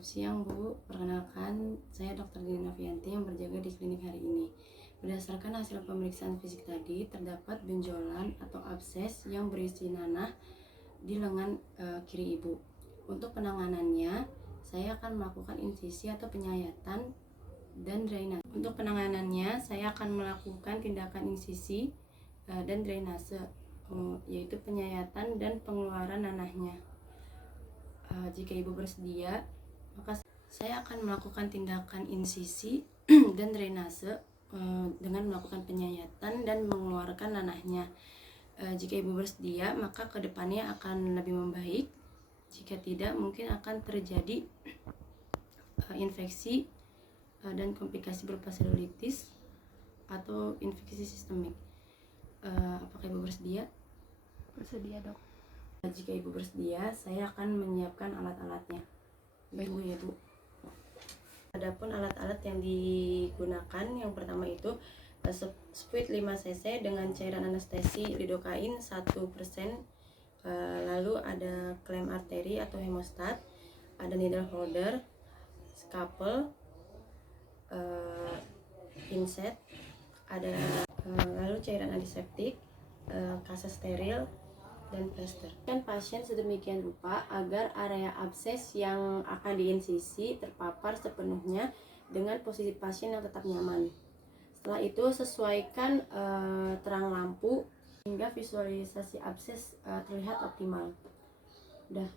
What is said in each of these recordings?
Selamat siang Bu, perkenalkan saya Dr. Dina Novianti yang berjaga di klinik hari ini. Berdasarkan hasil pemeriksaan fisik tadi, terdapat benjolan atau abses yang berisi nanah di lengan kiri Ibu. Untuk penanganannya, saya akan melakukan insisi atau penyayatan dan drainase. Untuk penanganannya, saya akan melakukan tindakan insisi dan drainase, yaitu penyayatan dan pengeluaran nanahnya. Jika Ibu bersedia, maka saya akan melakukan tindakan insisi dan drainase dengan melakukan penyayatan dan mengeluarkan nanahnya. Jika Ibu bersedia, maka kedepannya akan lebih membaik. Jika tidak, mungkin akan terjadi infeksi dan komplikasi berupa selulitis atau infeksi sistemik. Apakah Ibu bersedia? Bersedia, Dok. Jika Ibu bersedia, saya akan menyiapkan alat-alatnya. Baik Bu ya Bu. Adapun alat-alat yang digunakan, yang pertama itu spuit 5 cc dengan cairan anestesi lidokain 1%, lalu ada klem arteri atau hemostat, ada needle holder, scalpel, pinset, ada lalu cairan antiseptik, kaset steril, dan plester. Dan pasien sedemikian rupa agar area abses yang akan diinsisi terpapar sepenuhnya dengan posisi pasien yang tetap nyaman. Setelah itu sesuaikan terang lampu hingga visualisasi abses terlihat optimal. Udah.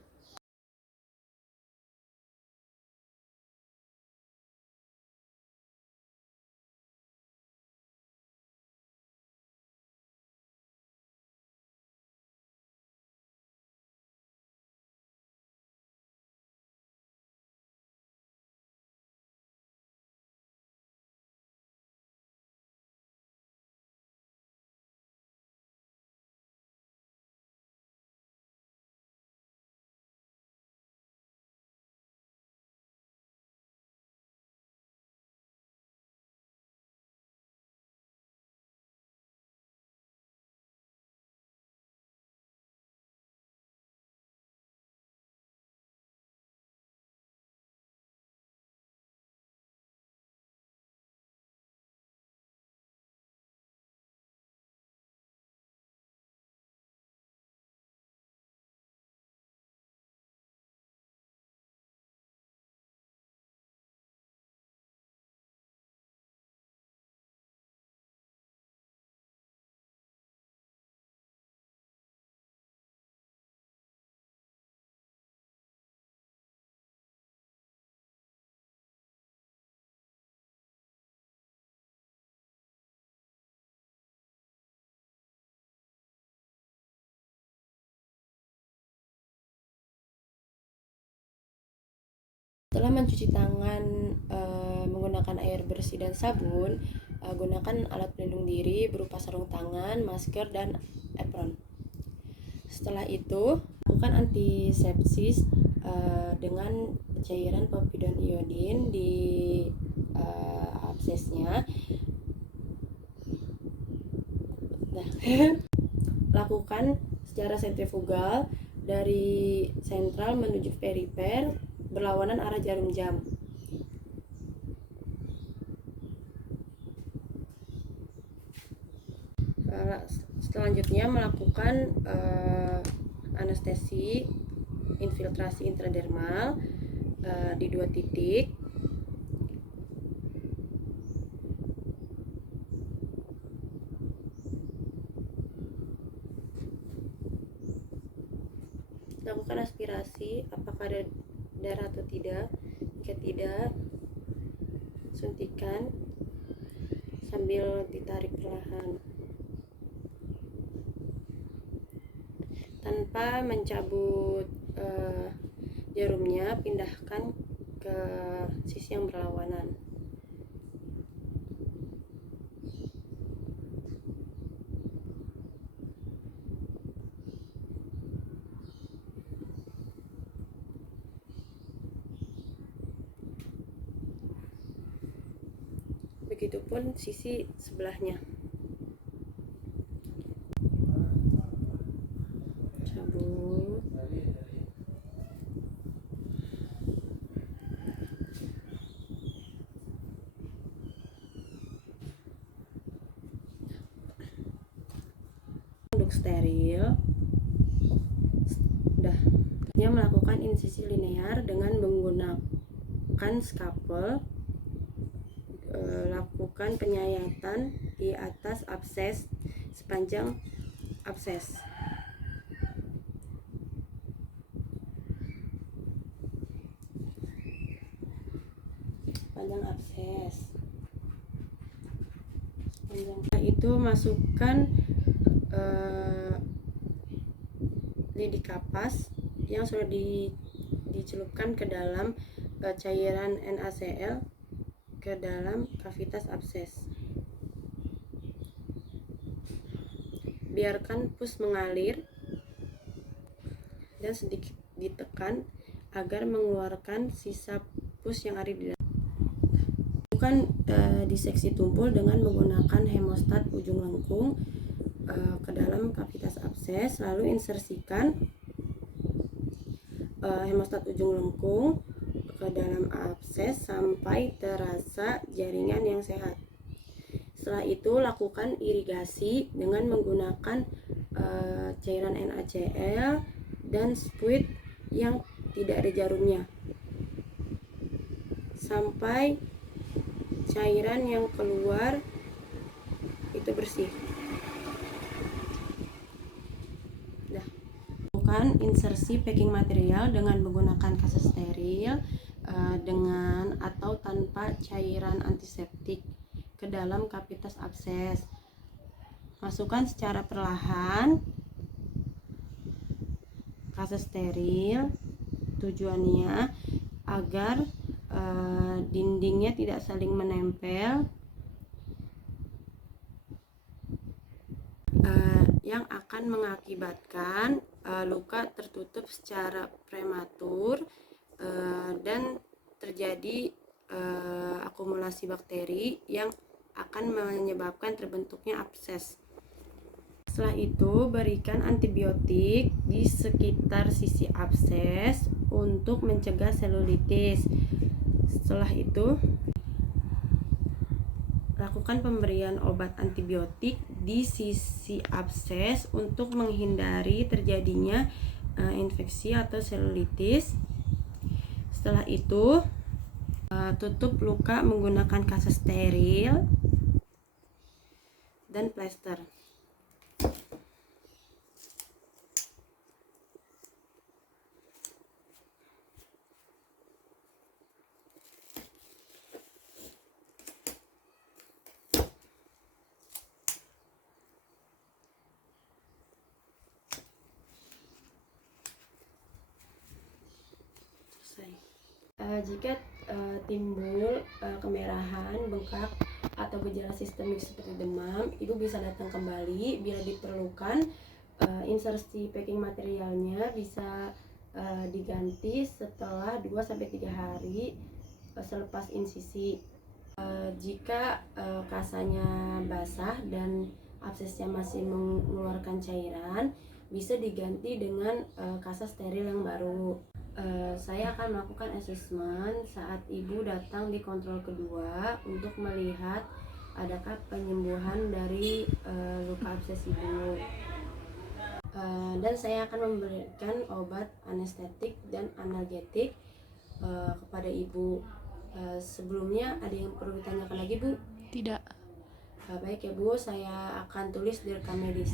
Setelah mencuci tangan menggunakan air bersih dan sabun, gunakan alat pelindung diri berupa sarung tangan, masker, dan apron. Setelah itu, lakukan antisepsis dengan cairan povidone iodin di absesnya. Nah, lakukan secara sentrifugal dari sentral menuju perifer berlawanan arah jarum jam. Selanjutnya melakukan anestesi infiltrasi intradermal di 2 titik. Lakukan aspirasi apakah ada darah atau tidak. Jika tidak, suntikan sambil ditarik perlahan. Tanpa mencabut jarumnya, pindahkan ke sisi yang berlawanan. Begitupun sisi sebelahnya. Cabut. steril. Dia melakukan insisi linear dengan menggunakan skapel. Lakukan penyayatan di atas abses sepanjang abses. Itu masukkan lidi kapas yang sudah dicelupkan ke dalam cairan NaCl ke dalam kavitas abses. Biarkan pus mengalir dan sedikit ditekan agar mengeluarkan sisa pus yang ada di dalam. Lakukan diseksi tumpul dengan menggunakan hemostat ujung lengkung ke dalam kavitas abses, lalu insersikan hemostat ujung lengkung ke dalam abses sampai terasa jaringan yang sehat. Setelah itu lakukan irigasi dengan menggunakan cairan NaCl dan spuit yang tidak ada jarumnya sampai cairan yang keluar itu bersih. Lakukan insersi packing material dengan menggunakan kasus steril dengan atau tanpa cairan antiseptik ke dalam kavitas abses. Masukkan secara perlahan kasus steril. Tujuannya agar dindingnya tidak saling menempel yang akan mengakibatkan luka tertutup secara prematur dan terjadi akumulasi bakteri yang akan menyebabkan terbentuknya abses. Setelah itu berikan antibiotik di sekitar sisi abses untuk mencegah selulitis. Setelah itu lakukan pemberian obat antibiotik di sisi abses untuk menghindari terjadinya infeksi atau selulitis. Setelah itu tutup luka menggunakan kasus steril dan plester. Jika timbul kemerahan, bengkak, atau gejala sistemik seperti demam, ibu bisa datang kembali. Bila diperlukan, insersi packing materialnya bisa diganti setelah 2-3 hari selepas insisi. Jika kasanya basah dan absesnya masih mengeluarkan cairan, bisa diganti dengan kasa steril yang baru. Saya akan melakukan asesmen saat ibu datang di kontrol kedua untuk melihat adakah penyembuhan dari luka abses ibu. Dan saya akan memberikan obat anestetik dan analgetik kepada ibu. Sebelumnya ada yang perlu ditanyakan lagi, Bu? Tidak. Baik ya Bu, saya akan tulis di rekam medis.